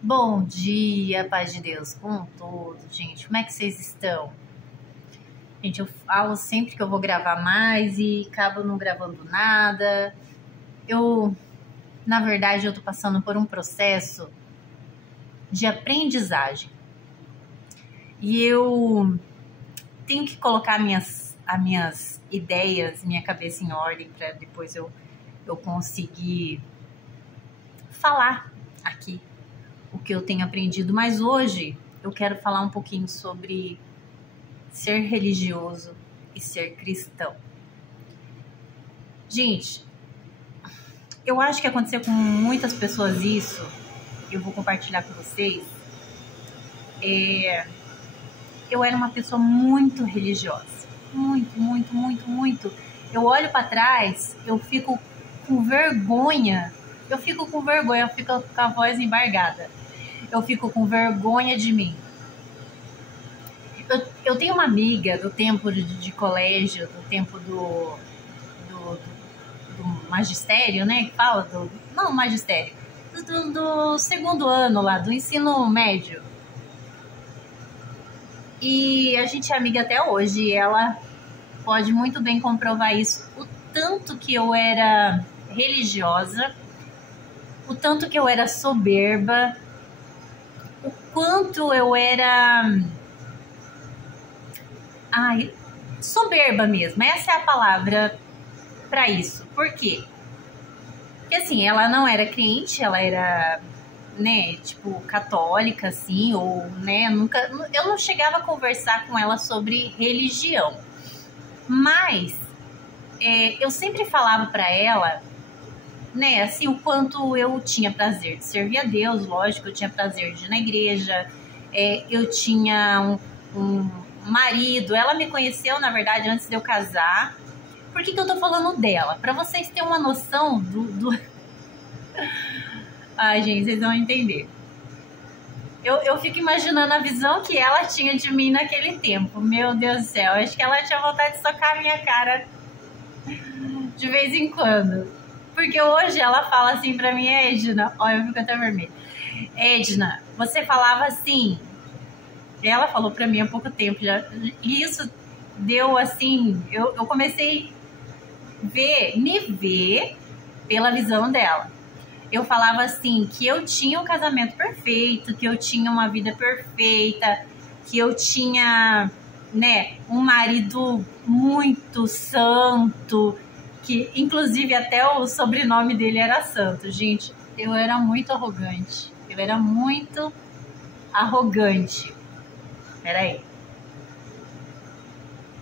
Bom dia, paz de Deus com todos, gente. Como é que vocês estão? Gente, eu falo sempre que eu vou gravar mais e acabo não gravando nada. Na verdade, eu tô passando por um processo de aprendizagem. E eu tenho que colocar as minhas ideias, minha cabeça em ordem para depois eu conseguir falar aqui o que eu tenho aprendido. Mas hoje eu quero falar um pouquinho sobre ser religioso e ser cristão. Gente, eu acho que aconteceu com muitas pessoas isso. Eu vou compartilhar com vocês. Eu era uma pessoa muito religiosa. Muito. Eu olho para trás, eu fico com vergonha. Eu fico com a voz embargada. Eu fico com vergonha de mim. Eu tenho uma amiga do tempo de colégio, do tempo do magistério, né? Que fala não, magistério. Do segundo ano lá, do ensino médio. E a gente é amiga até hoje. E ela pode muito bem comprovar isso. O tanto que eu era religiosa, o tanto que eu era soberba, o quanto eu era... soberba mesmo. Essa é a palavra para isso. Por quê? Porque assim, ela não era crente, ela era, né, tipo, católica, assim, ou, né, eu não chegava a conversar com ela sobre religião. Mas eu sempre falava para ela, né, assim, o quanto eu tinha prazer de servir a Deus, lógico, eu tinha prazer de ir na igreja, eu tinha um marido, ela me conheceu, na verdade, antes de eu casar. Por que eu tô falando dela? Para vocês terem uma noção do... Ai, gente, vocês vão entender. Eu fico imaginando a visão que ela tinha de mim naquele tempo. Meu Deus do céu, acho que ela tinha vontade de socar a minha cara de vez em quando. Porque hoje ela fala assim pra mim, Edna, olha, eu fico até vermelha. Edna, você falava assim... Ela falou pra mim há pouco tempo já. E isso deu assim... Eu comecei a me ver pela visão dela. Eu falava assim, que eu tinha um casamento perfeito, que eu tinha uma vida perfeita, que eu tinha, né, um marido muito santo, que inclusive até o sobrenome dele era Santo. Gente, eu era muito arrogante. Peraí.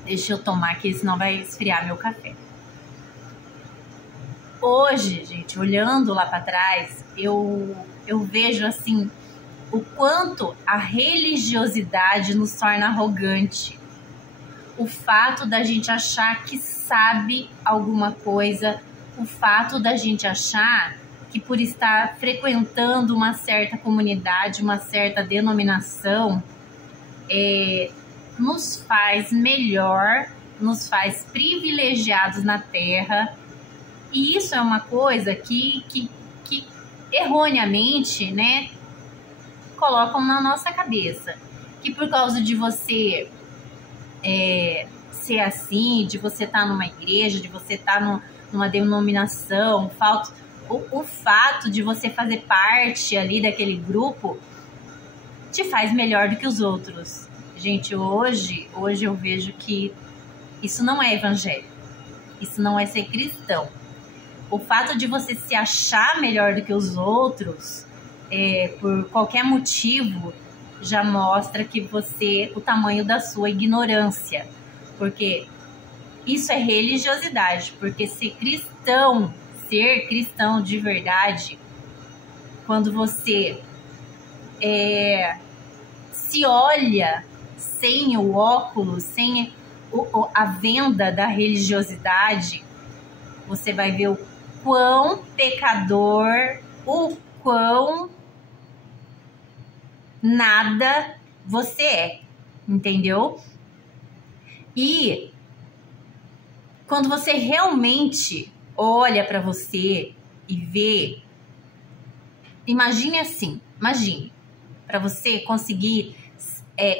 Deixa eu tomar aqui, senão vai esfriar meu café. Hoje, gente, olhando lá para trás, eu vejo assim o quanto a religiosidade nos torna arrogante. O fato da gente achar que sabe alguma coisa, o fato da gente achar que por estar frequentando uma certa comunidade, uma certa denominação, nos faz melhor, nos faz privilegiados na Terra. E isso é uma coisa que erroneamente, né, colocam na nossa cabeça. Que por causa de você ser assim, de você estar numa igreja, de você estar numa denominação, o fato de você fazer parte ali daquele grupo te faz melhor do que os outros. Gente, hoje eu vejo que isso não é evangelho. Isso não é ser cristão. O fato de você se achar melhor do que os outros, por qualquer motivo, já mostra que o tamanho da sua ignorância. Porque isso é religiosidade. Porque ser cristão de verdade, quando você se olha sem o óculos, sem a venda da religiosidade, você vai ver o quão pecador, o quão nada você é, entendeu? E quando você realmente olha para você e vê imagine assim, imagine, para você conseguir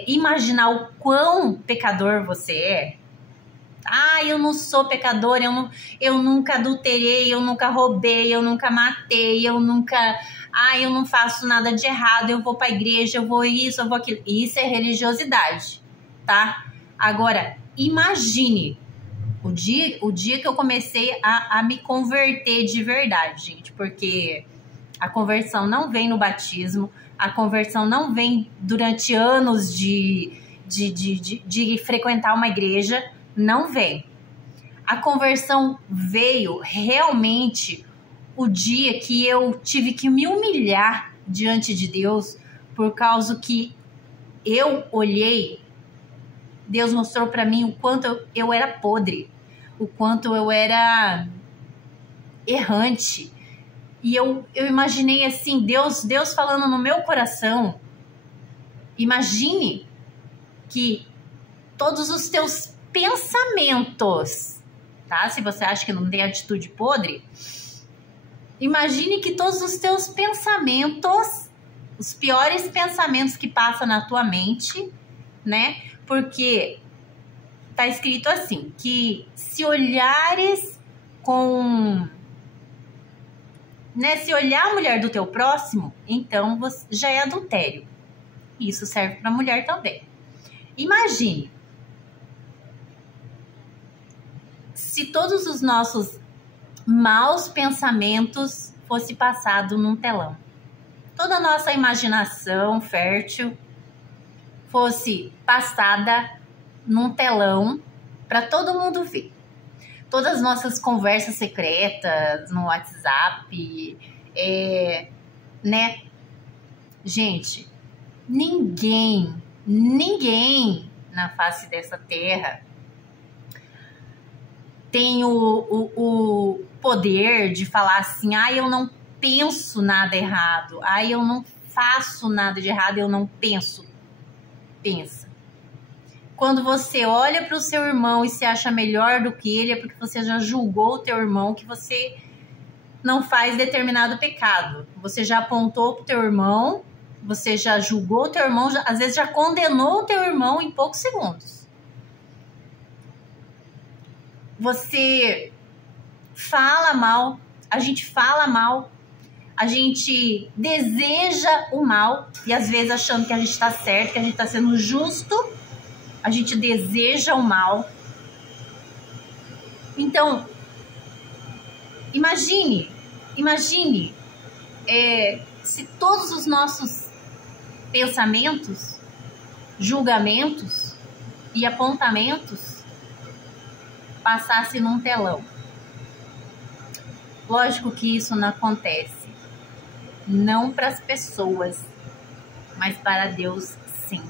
imaginar o quão pecador você é. Ah, eu não sou pecador, eu nunca adulterei, eu nunca roubei, eu nunca matei, eu não faço nada de errado, eu vou pra igreja, eu vou isso, eu vou aquilo. Isso é religiosidade, tá? Agora, imagine o dia que eu comecei a me converter de verdade, gente, porque a conversão não vem no batismo, a conversão não vem durante anos de frequentar uma igreja, não vem. A conversão veio realmente o dia que eu tive que me humilhar diante de Deus, por causa que eu olhei, Deus mostrou para mim o quanto eu era podre, o quanto eu era errante. E eu imaginei assim, Deus falando no meu coração, imagine que todos os teus pensamentos, tá? Se você acha que não tem atitude podre, imagine que todos os teus pensamentos, os piores pensamentos que passam na tua mente, né? Porque tá escrito assim, que se olhares com... né, se olhar a mulher do teu próximo, então já é adultério. Isso serve para mulher também. Imagine se todos os nossos maus pensamentos fosse passado num telão. Toda a nossa imaginação fértil fosse passada num telão para todo mundo ver. Todas as nossas conversas secretas no WhatsApp, né? Gente, ninguém na face dessa terra tem o poder de falar assim, eu não penso nada errado, eu não faço nada de errado, eu não penso. Pensa. Quando você olha para o seu irmão e se acha melhor do que ele, é porque você já julgou o teu irmão que você não faz determinado pecado. Você já apontou para o teu irmão, você já julgou o teu irmão, às vezes já condenou o teu irmão em poucos segundos. Você fala mal, a gente fala mal, a gente deseja o mal, e às vezes achando que a gente está certo, que a gente está sendo justo, a gente deseja o mal. Então, imagine se todos os nossos pensamentos, julgamentos e apontamentos passassem num telão. Lógico que isso não acontece, não para as pessoas, mas para Deus sim.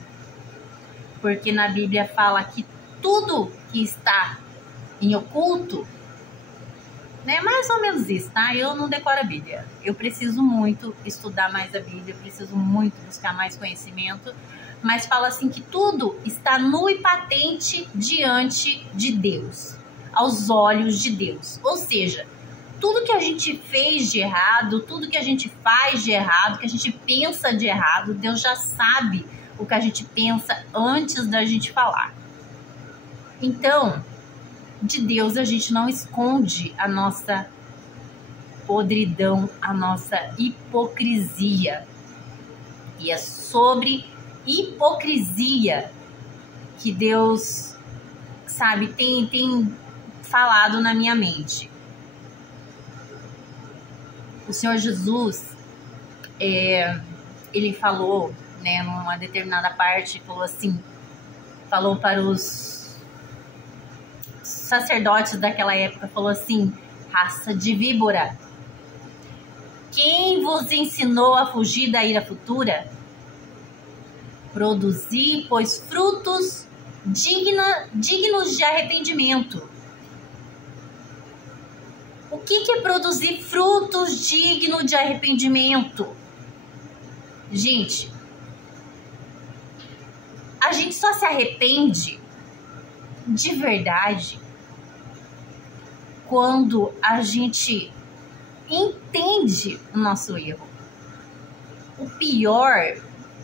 Porque na Bíblia fala que tudo que está em oculto, né, mais ou menos isso, tá? Eu não decoro a Bíblia. Eu preciso muito estudar mais a Bíblia, eu preciso muito buscar mais conhecimento, mas fala assim que tudo está nu e patente diante de Deus, aos olhos de Deus. Ou seja, tudo que a gente fez de errado, tudo que a gente faz de errado, que a gente pensa de errado, Deus já sabe o que a gente pensa antes da gente falar. Então, de Deus a gente não esconde a nossa podridão, a nossa hipocrisia. E é sobre hipocrisia que Deus, sabe, tem falado na minha mente. O Senhor Jesus, ele falou, né, numa determinada parte, falou para os sacerdotes daquela época, falou assim: raça de víbora, quem vos ensinou a fugir da ira futura? Produzir, pois, frutos dignos de arrependimento. O que é produzir frutos dignos de arrependimento? Gente, a gente só se arrepende de verdade quando a gente entende o nosso erro. o pior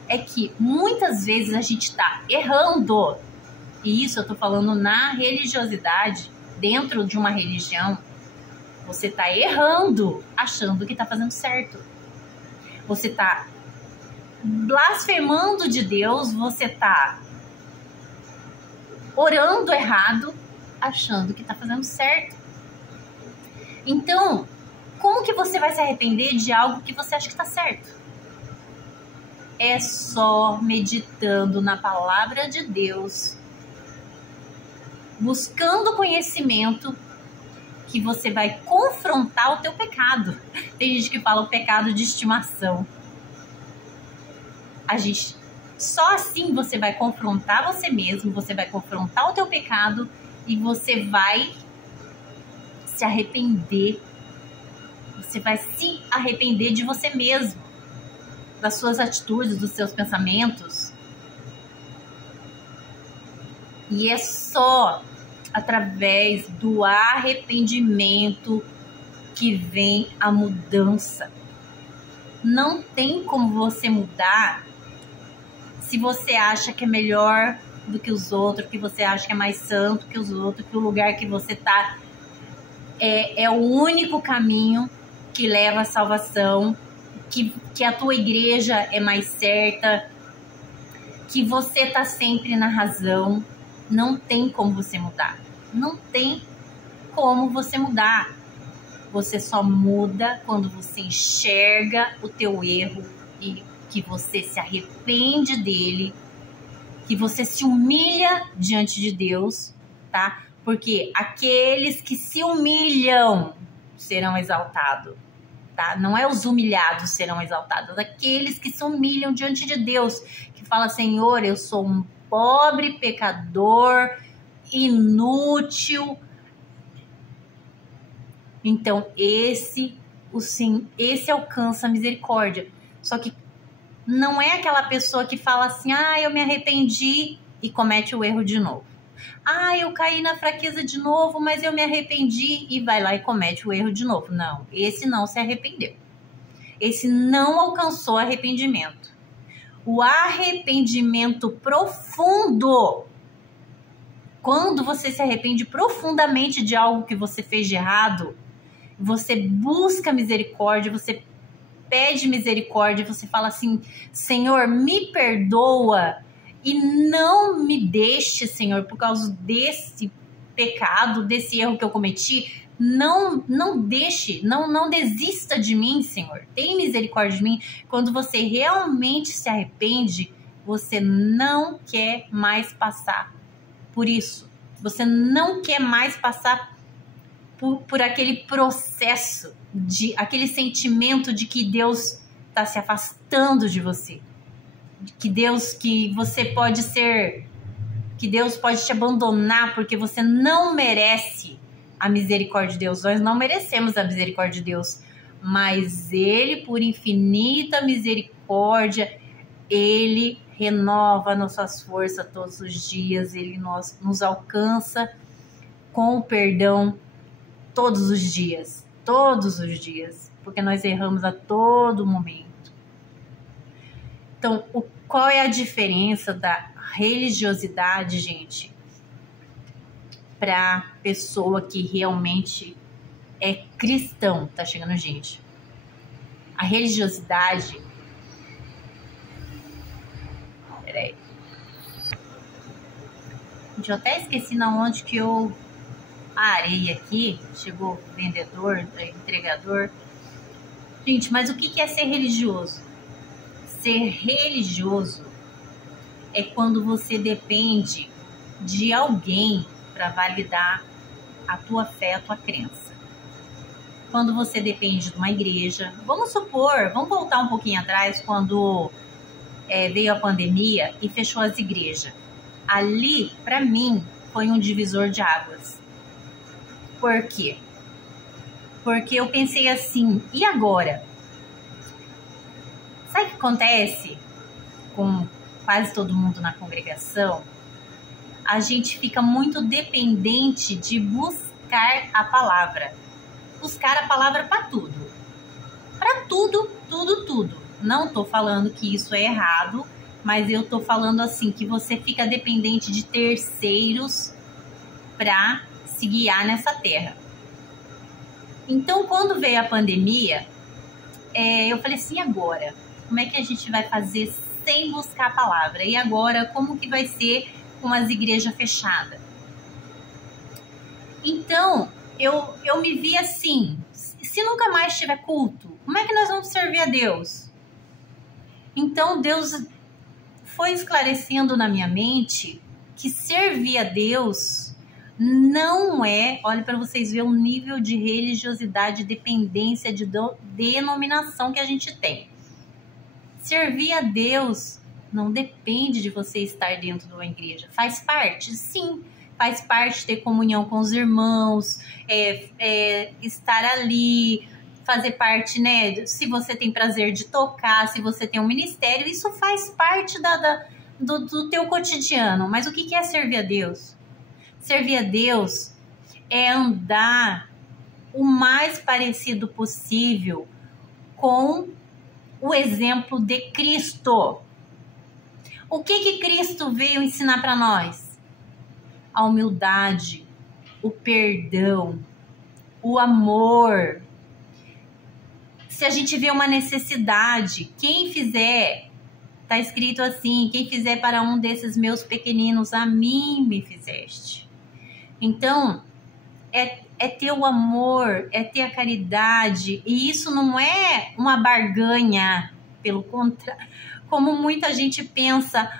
é que muitas vezes a gente está errando. E isso eu tô falando na religiosidade, dentro de uma religião. Você tá errando, achando que tá fazendo certo. Você tá blasfemando de Deus, você tá orando errado, achando que tá fazendo certo. Então, como que você vai se arrepender de algo que você acha que tá certo? É só meditando na palavra de Deus, buscando conhecimento, que você vai confrontar o teu pecado. Tem gente que fala o pecado de estimação. Só assim você vai confrontar você mesmo, você vai confrontar o teu pecado e você vai se arrepender. Você vai se arrepender de você mesmo, das suas atitudes, dos seus pensamentos. E é só através do arrependimento que vem a mudança. Não tem como você mudar se você acha que é melhor do que os outros, que você acha que é mais santo que os outros, que o lugar que você tá é o único caminho que leva à salvação, que a tua igreja é mais certa, que você tá sempre na razão. Não tem como você mudar. Não tem como você mudar. Você só muda quando você enxerga o teu erro e que você se arrepende dele, que você se humilha diante de Deus, tá? Porque aqueles que se humilham serão exaltados, tá? Não é os humilhados serão exaltados, aqueles que se humilham diante de Deus, que fala: Senhor, eu sou um pobre pecador, inútil. Então esse alcança a misericórdia. Só que não é aquela pessoa que fala assim: eu me arrependi e comete o erro de novo. Eu caí na fraqueza de novo, mas eu me arrependi e vai lá e comete o erro de novo. Não, esse não se arrependeu. Esse não alcançou arrependimento. O arrependimento profundo, quando você se arrepende profundamente de algo que você fez de errado, você busca misericórdia, você pede misericórdia, você fala assim: Senhor, me perdoa e não me deixe, Senhor, por causa desse pecado, desse erro que eu cometi, não deixe, não desista de mim, Senhor. Tem misericórdia de mim. Quando você realmente se arrepende, você não quer mais passar por isso. Você não quer mais passar por aquele processo, aquele sentimento de que Deus está se afastando de você. Que Deus pode te abandonar porque você não merece a misericórdia de Deus. Nós não merecemos a misericórdia de Deus, mas Ele, por infinita misericórdia, Ele renova nossas forças todos os dias, Ele nos alcança com o perdão todos os dias, porque nós erramos a todo momento. Então, qual é a diferença da religiosidade, gente, para pessoa que realmente é cristão? Tá chegando gente. A religiosidade... Peraí. Gente, eu até esqueci na onde que eu parei aqui. Chegou o vendedor, entregador. Gente, mas o que é ser religioso? Ser religioso é quando você depende de alguém para validar a tua fé, a tua crença. Quando você depende de uma igreja, vamos voltar um pouquinho atrás, quando veio a pandemia e fechou as igrejas. Ali, para mim, foi um divisor de águas. Por quê? Porque eu pensei assim: e agora? Sabe o que acontece com quase todo mundo na congregação? A gente fica muito dependente de buscar a palavra. Buscar a palavra para tudo. Para tudo, tudo, tudo. Não tô falando que isso é errado, mas eu tô falando assim, que você fica dependente de terceiros para se guiar nessa terra. Então, quando veio a pandemia, eu falei assim, e agora? Como é que a gente vai fazer sem buscar a palavra? E agora, como que vai ser com as igrejas fechadas? Então, eu me vi assim, se nunca mais tiver culto, como é que nós vamos servir a Deus? Então, Deus foi esclarecendo na minha mente que servir a Deus não é, olha para vocês verem o nível de religiosidade, dependência de denominação que a gente tem. Servir a Deus não depende de você estar dentro de uma igreja. Faz parte, sim. Faz parte ter comunhão com os irmãos, estar ali, fazer parte, né? Se você tem prazer de tocar, se você tem um ministério, isso faz parte do teu cotidiano. Mas o que é servir a Deus? Servir a Deus é andar o mais parecido possível com o exemplo de Cristo. O que Cristo veio ensinar para nós? A humildade, o perdão, o amor. Se a gente vê uma necessidade, quem fizer, tá escrito assim, quem fizer para um desses meus pequeninos, a mim me fizeste. Então, é ter o amor, é ter a caridade, e isso não é uma barganha, pelo contrário, como muita gente pensa,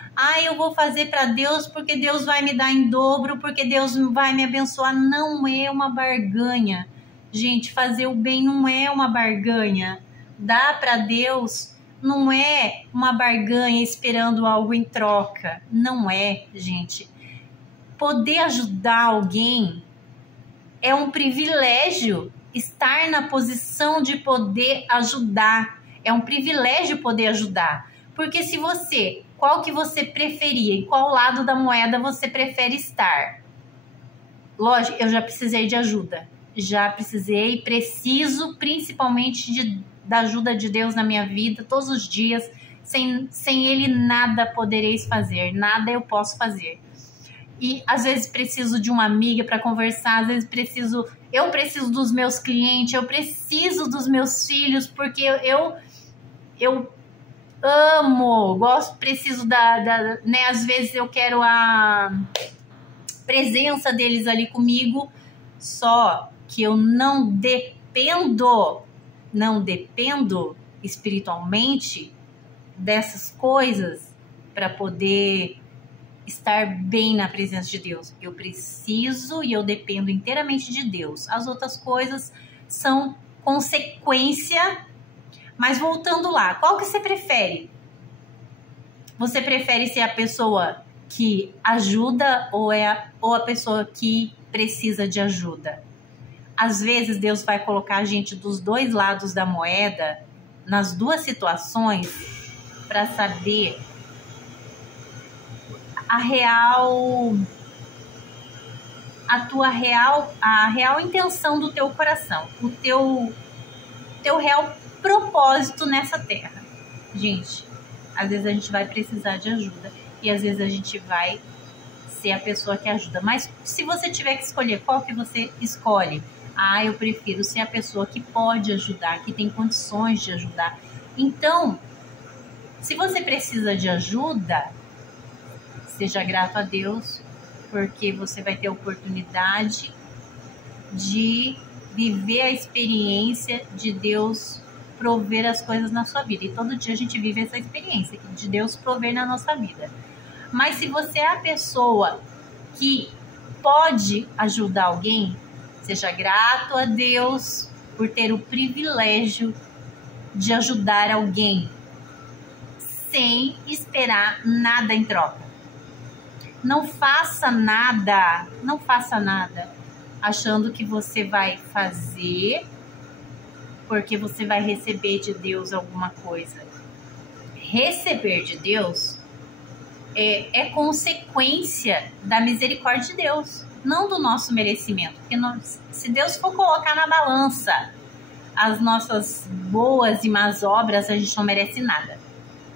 eu vou fazer para Deus porque Deus vai me dar em dobro, porque Deus vai me abençoar. Não é uma barganha. Gente, fazer o bem não é uma barganha. Dar para Deus não é uma barganha esperando algo em troca. Não é, gente. Poder ajudar alguém é um privilégio. Estar na posição de poder ajudar é um privilégio poder ajudar. Porque se você, qual que você preferia, em qual lado da moeda você prefere estar? Lógico, eu já precisei de ajuda. Já precisei, preciso principalmente da ajuda de Deus na minha vida, todos os dias. Sem Ele nada podereis fazer, nada eu posso fazer. E às vezes preciso de uma amiga para conversar, às vezes eu preciso dos meus clientes, eu preciso dos meus filhos, porque eu amo, preciso né? Às vezes eu quero a presença deles ali comigo, só que eu não dependo espiritualmente dessas coisas para poder estar bem na presença de Deus. Eu preciso e eu dependo inteiramente de Deus. As outras coisas são consequência. Mas voltando lá, qual que você prefere? Você prefere ser a pessoa que ajuda ou a pessoa que precisa de ajuda? Às vezes Deus vai colocar a gente dos dois lados da moeda, nas duas situações, para saber a real intenção do teu coração, o teu real propósito nessa terra. Gente, às vezes a gente vai precisar de ajuda e às vezes a gente vai ser a pessoa que ajuda. Mas se você tiver que escolher, qual que você escolhe? Eu prefiro ser a pessoa que pode ajudar, que tem condições de ajudar. Então, se você precisa de ajuda, seja grato a Deus, porque você vai ter a oportunidade de viver a experiência de Deus prover as coisas na sua vida. E todo dia a gente vive essa experiência de Deus prover na nossa vida. Mas se você é a pessoa que pode ajudar alguém, seja grato a Deus por ter o privilégio de ajudar alguém sem esperar nada em troca. Não faça nada achando que você vai fazer porque você vai receber de Deus alguma coisa. Receber de Deus é consequência da misericórdia de Deus, não do nosso merecimento. Porque se Deus for colocar na balança as nossas boas e más obras, a gente não merece nada.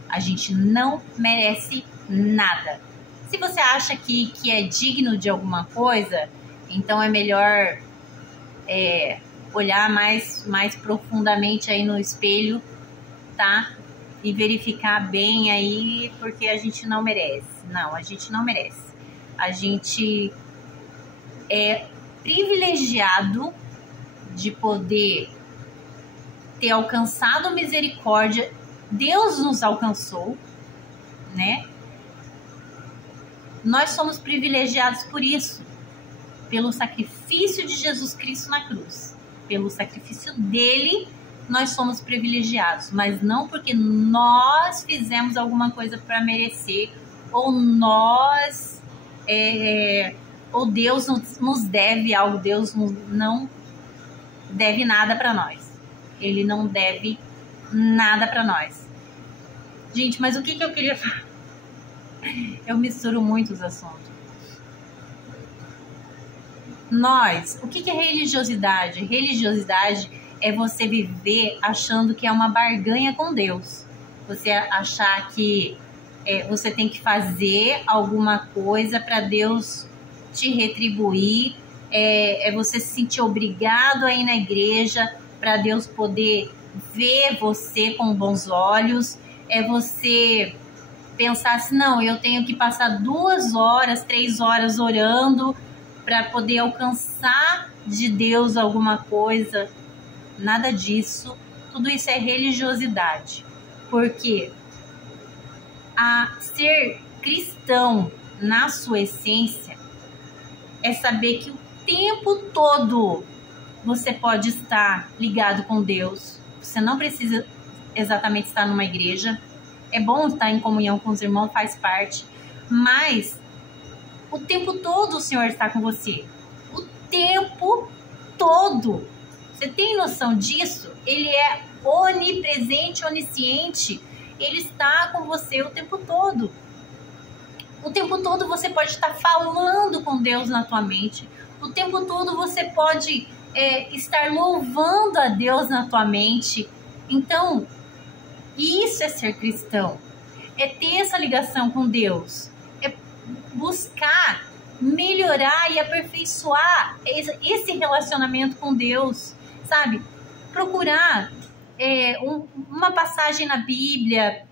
A gente não merece nada. Se você acha que é digno de alguma coisa, então é melhor olhar mais profundamente aí no espelho, tá? E verificar bem aí, porque a gente não merece. Não, a gente não merece. A gente é privilegiado de poder ter alcançado misericórdia. Deus nos alcançou, né? Nós somos privilegiados por isso, pelo sacrifício de Jesus Cristo na cruz. Pelo sacrifício dele, nós somos privilegiados, mas não porque nós fizemos alguma coisa para merecer, ou nós, ou Deus nos deve algo. Deus não deve nada para nós. Ele não deve nada para nós. Gente, mas o que eu queria falar? Eu misturo muito os assuntos. O que é religiosidade? Religiosidade é você viver achando que é uma barganha com Deus. Você achar que você tem que fazer alguma coisa para Deus te retribuir. É você se sentir obrigado a ir na igreja para Deus poder ver você com bons olhos. É você pensar assim, não, eu tenho que passar 2 horas, 3 horas orando para poder alcançar de Deus alguma coisa. Nada disso. Tudo isso é religiosidade. Porque ser cristão na sua essência é saber que o tempo todo você pode estar ligado com Deus. Você não precisa exatamente estar numa igreja. É bom estar em comunhão com os irmãos, faz parte. Mas o tempo todo o Senhor está com você. O tempo todo. Você tem noção disso? Ele é onipresente, onisciente. Ele está com você o tempo todo. O tempo todo você pode estar falando com Deus na tua mente. O tempo todo você pode estar louvando a Deus na tua mente. Então, isso é ser cristão. É ter essa ligação com Deus. É buscar melhorar e aperfeiçoar esse relacionamento com Deus, sabe? Procurar uma passagem na Bíblia,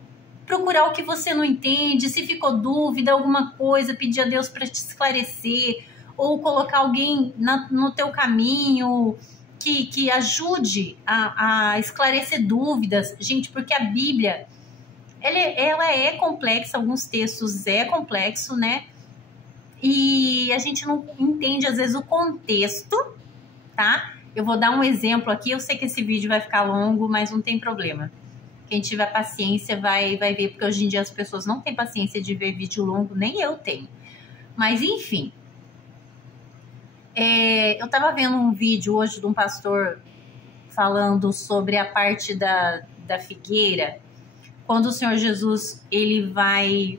procurar o que você não entende, se ficou dúvida, alguma coisa, pedir a Deus para te esclarecer, ou colocar alguém no teu caminho que ajude a esclarecer dúvidas. Gente, porque a Bíblia, ela é complexa, alguns textos é complexo, né? E a gente não entende, às vezes, o contexto, tá? Eu vou dar um exemplo aqui, eu sei que esse vídeo vai ficar longo, mas não tem problema. Quem tiver paciência vai ver, porque hoje em dia as pessoas não têm paciência de ver vídeo longo, nem eu tenho. Mas, enfim. Eu tava vendo um vídeo hoje de um pastor falando sobre a parte da figueira, quando o Senhor Jesus ele vai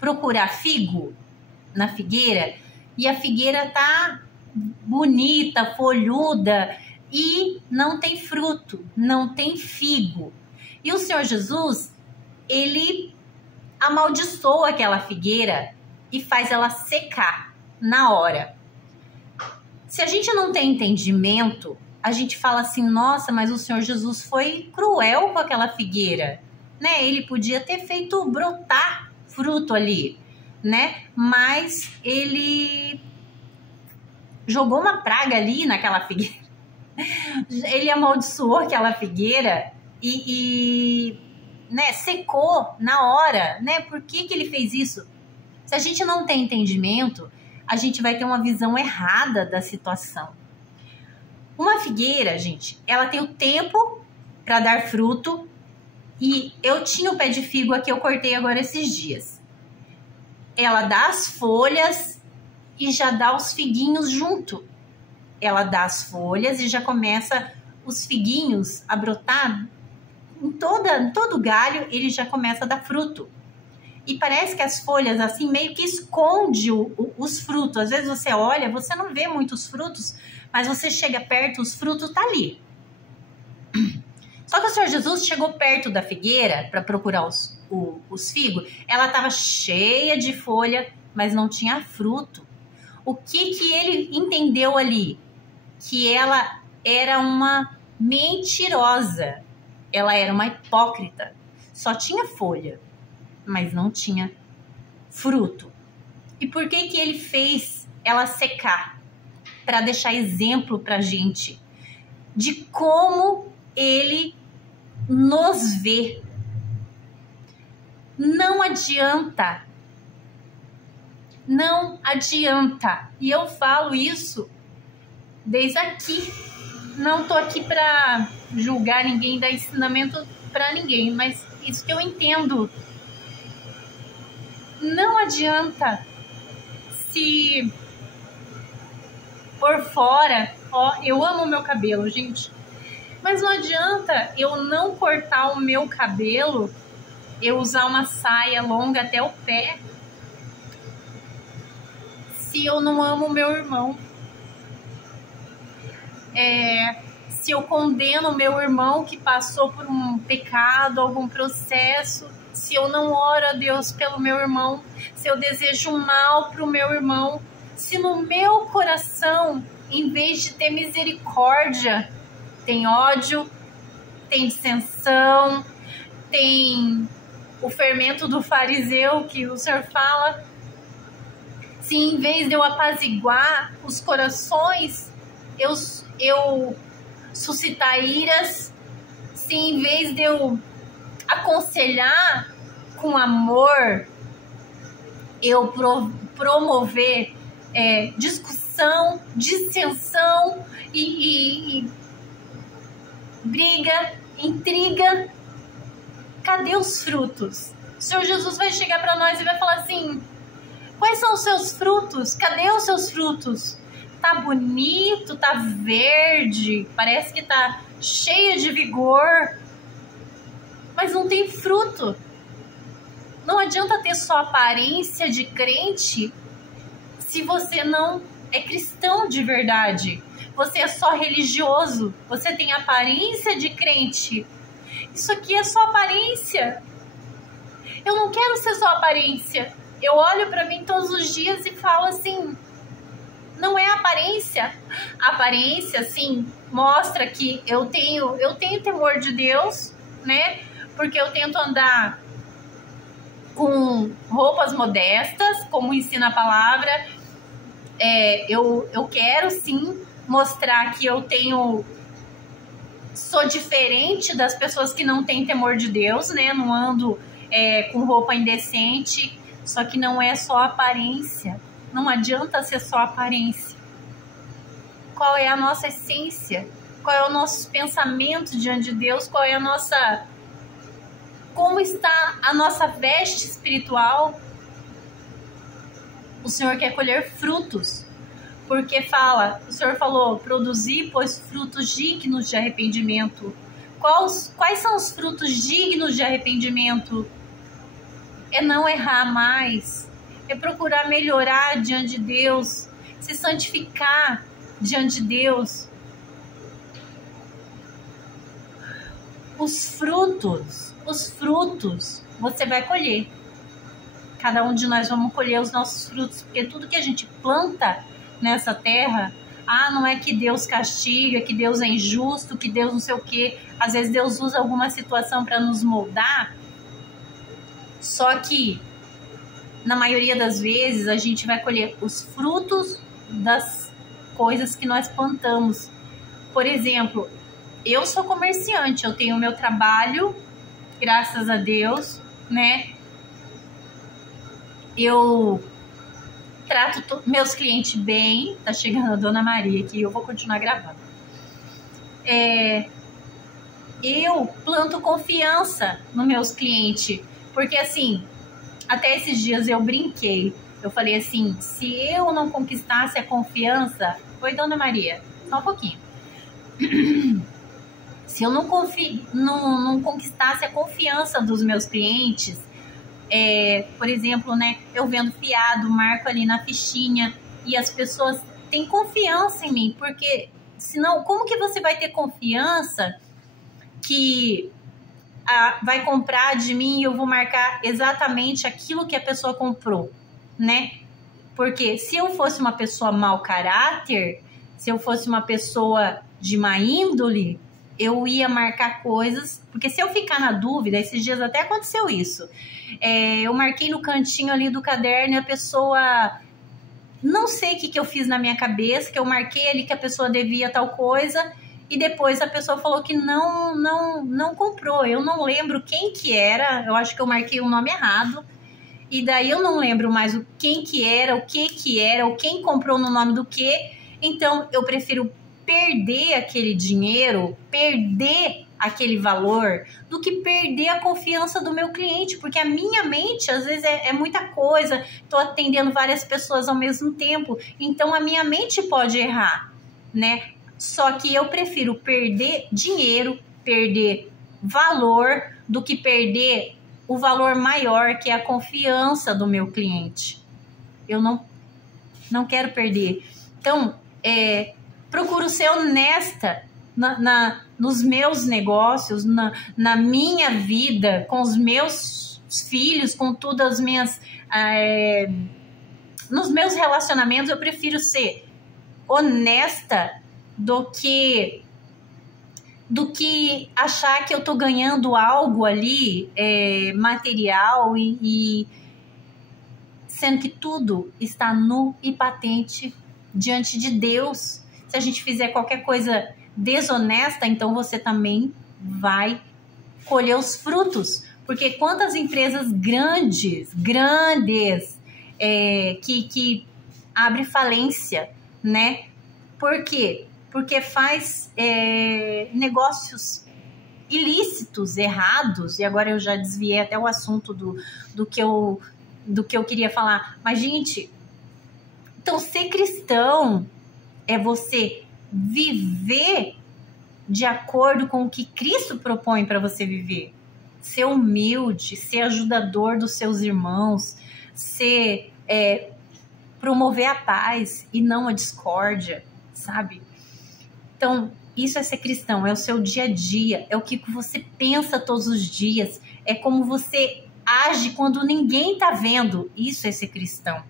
procurar figo na figueira, e a figueira tá bonita, folhuda, e não tem fruto, não tem figo. E o Senhor Jesus, ele amaldiçoa aquela figueira e faz ela secar na hora. Se a gente não tem entendimento, a gente fala assim, nossa, mas o Senhor Jesus foi cruel com aquela figueira, né? Ele podia ter feito brotar fruto ali, né? Mas ele jogou uma praga ali naquela figueira. Ele amaldiçoou aquela figueira e né, secou na hora, né? Por que ele fez isso? Se a gente não tem entendimento, a gente vai ter uma visão errada da situação. Uma figueira, gente, ela tem o tempo para dar fruto, e eu tinha o pé de figo aqui, eu cortei agora esses dias. Ela dá as folhas e já dá os figuinhos junto. Ela dá as folhas e já começa os figuinhos a brotar. Em todo galho, ele já começa a dar fruto. E parece que as folhas, assim, meio que esconde os frutos. Às vezes você olha, você não vê muitos frutos, mas você chega perto, os frutos tá ali. Só que o Senhor Jesus chegou perto da figueira para procurar os figos. Ela estava cheia de folha, mas não tinha fruto. O que ele entendeu ali? Que ela era uma mentirosa. Ela era uma hipócrita. Só tinha folha, mas não tinha fruto. E por que ele fez ela secar? Para deixar exemplo para a gente de como ele nos vê. Não adianta. Não adianta. E eu falo isso desde aqui. Não tô aqui para julgar ninguém, dar ensinamento para ninguém, mas isso que eu entendo. Não adianta se por fora, ó, eu amo meu cabelo, gente, mas não adianta eu não cortar o meu cabelo, eu usar uma saia longa até o pé, se eu não amo o meu irmão. Se eu condeno o meu irmão que passou por um pecado, algum processo, se eu não oro a Deus pelo meu irmão, se eu desejo mal para o meu irmão, se no meu coração, em vez de ter misericórdia, tem ódio, tem dissensão, tem o fermento do fariseu que o Senhor fala, se em vez de eu apaziguar os corações, eu suscitar iras, se em vez de eu aconselhar com amor, eu promover discussão, dissensão e briga, intriga, cadê os frutos? O Senhor Jesus vai chegar para nós e vai falar assim: quais são os seus frutos? Cadê os seus frutos? Tá bonito, tá verde, parece que tá cheio de vigor, mas não tem fruto. Não adianta ter só aparência de crente se você não é cristão de verdade. Você é só religioso, você tem aparência de crente. Isso aqui é só aparência. Eu não quero ser só aparência. Eu olho para mim todos os dias e falo assim: não é aparência. A aparência, sim, mostra que eu tenho temor de Deus, né? Porque eu tento andar com roupas modestas, como ensina a palavra. Eu quero, sim, mostrar que eu sou diferente das pessoas que não têm temor de Deus, né? Não ando com roupa indecente. Só que não é só aparência. Não adianta ser só aparência. Qual é a nossa essência? Qual é o nosso pensamento diante de Deus? Qual é a nossa... Como está a nossa veste espiritual? O Senhor quer colher frutos. Porque o Senhor falou: produzir, pois, frutos dignos de arrependimento. Quais são os frutos dignos de arrependimento? É não errar mais. É procurar melhorar diante de Deus, se santificar diante de Deus. Os frutos você vai colher. Cada um de nós vamos colher os nossos frutos, porque tudo que a gente planta nessa terra, não é que Deus castiga, que Deus é injusto, que Deus não sei o quê. Às vezes Deus usa alguma situação para nos moldar, só que na maioria das vezes a gente vai colher os frutos das coisas que nós plantamos. Por exemplo, eu sou comerciante, eu tenho meu trabalho, graças a Deus, né? Eu trato meus clientes bem. Tá chegando a Dona Maria aqui, eu vou continuar gravando. Eu planto confiança nos meus clientes, porque assim, até esses dias eu brinquei. Eu falei assim: se eu não conquistasse a confiança... Oi, Dona Maria, só um pouquinho. Se eu não conquistasse a confiança dos meus clientes, por exemplo, né, eu vendo fiado, marco ali na fichinha e as pessoas têm confiança em mim, porque senão, como que você vai ter confiança que vai comprar de mim e eu vou marcar exatamente aquilo que a pessoa comprou, né? Porque se eu fosse uma pessoa mau caráter, se eu fosse uma pessoa de má índole, eu ia marcar coisas, porque se eu ficar na dúvida, esses dias até aconteceu isso, eu marquei no cantinho ali do caderno e a pessoa, não sei o que eu fiz na minha cabeça, que eu marquei ali que a pessoa devia tal coisa, e depois a pessoa falou que não comprou. Eu não lembro quem que era, eu acho que eu marquei o nome errado, e daí eu não lembro mais quem que era, o que era, ou quem comprou no nome do que. Então eu prefiro perder aquele dinheiro, perder aquele valor, do que perder a confiança do meu cliente, porque a minha mente às vezes é muita coisa, estou atendendo várias pessoas ao mesmo tempo, então a minha mente pode errar, né? Só que eu prefiro perder dinheiro, perder valor, do que perder o valor maior, que é a confiança do meu cliente. Eu não quero perder. Então, procuro ser honesta nos meus negócios, na minha vida, com os meus filhos, com todas as minhas... nos meus relacionamentos, eu prefiro ser honesta do que achar que eu tô ganhando algo ali material e sendo que tudo está nu e patente diante de Deus. Se a gente fizer qualquer coisa desonesta, então você também vai colher os frutos, porque quantas empresas grandes que abre falência, né? Por quê? Porque faz negócios ilícitos, errados, e agora eu já desviei até o assunto do que eu queria falar. Mas, gente, então ser cristão é você viver de acordo com o que Cristo propõe para você viver. Ser humilde, ser ajudador dos seus irmãos, promover a paz e não a discórdia, sabe? Então, isso é ser cristão, é o seu dia a dia, é o que você pensa todos os dias, é como você age quando ninguém tá vendo. Isso é ser cristão,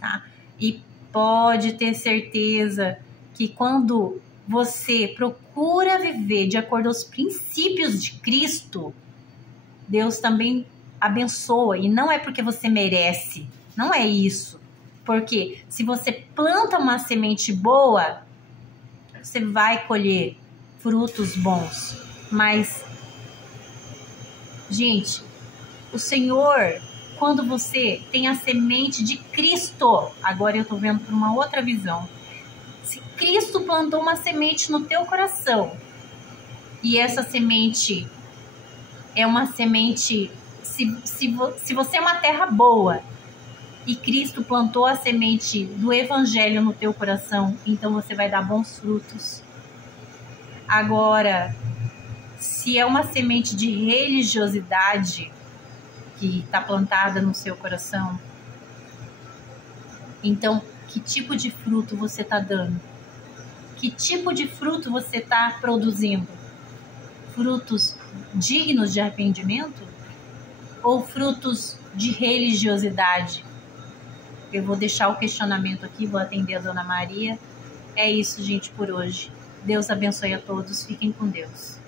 tá? E pode ter certeza que quando você procura viver de acordo aos princípios de Cristo, Deus também abençoa, e não é porque você merece, não é isso. Porque se você planta uma semente boa, você vai colher frutos bons. Mas, gente, o Senhor, quando você tem a semente de Cristo, agora eu tô vendo por uma outra visão. Se Cristo plantou uma semente no teu coração, e essa semente é uma semente, se você é uma terra boa, e Cristo plantou a semente do Evangelho no teu coração, então você vai dar bons frutos. Agora, se é uma semente de religiosidade que está plantada no seu coração, então que tipo de fruto você está dando? Que tipo de fruto você está produzindo? Frutos dignos de arrependimento? Ou frutos de religiosidade? Eu vou deixar o questionamento aqui, vou atender a Dona Maria. É isso, gente, por hoje. Deus abençoe a todos. Fiquem com Deus.